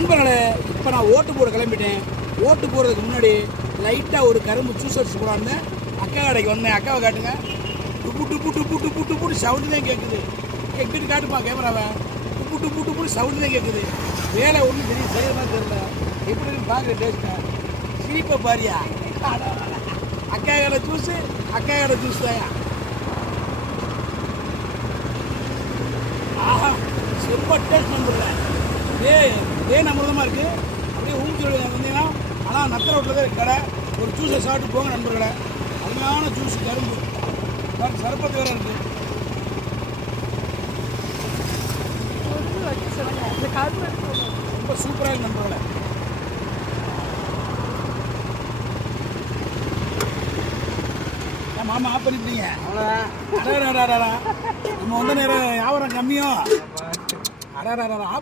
நண்பர்களே, இப்போ நான் ஓட்டு போட கிளம்பிட்டேன். ஓட்டு போகிறதுக்கு முன்னாடி லைட்டாக ஒரு கரும்பு ஜூஸ் அடிச்சு போடான்னு அக்கா கடைக்கு வந்தேன். அக்காவை காட்டுங்க. டுப்பு டுப்பு டுப்பு டுப்பு டுப்புன்னு சவுண்டு தான் கேட்குது. எங்கிட்டு காட்டுப்பா கேமராவை. டுப்பு டுப்பு டுப்புன்னு சவுண்டு தான் கேட்குது. வேலை ஒன்றும் தெரியும், செய்யறதா தெரியல. எப்படின்னு பார்க்குற டேஸ்ட்டை சிரிப்பை பாரியா. அக்கா கடை ஜூஸு, அக்கா கடை ஜூஸ் தாயா. ஆஹா, ரொம்ப டேஸ்ட் நம்புறல. தேன் அமிர்தமாக இருக்குது. அப்படியே ஊஞ்சி வந்தீங்கன்னா ஆனால் நத்தர ரோட்டில் தான் கடை. ஒரு ஜூஸை சாப்பிட்டு போங்க நண்பர்களை. அருமையான ஜூஸ் கரும்பு சர்பத்து வேறு இருக்குது. ரொம்ப சூப்பராக இருக்கு நண்பர்களை. மாமா ஆஃப் பண்ணிட்டீங்க. அவ்வளோதான். நம்ம வந்து நேரம் வியாபாரம் கம்மியும். அடாடா ஆஃப்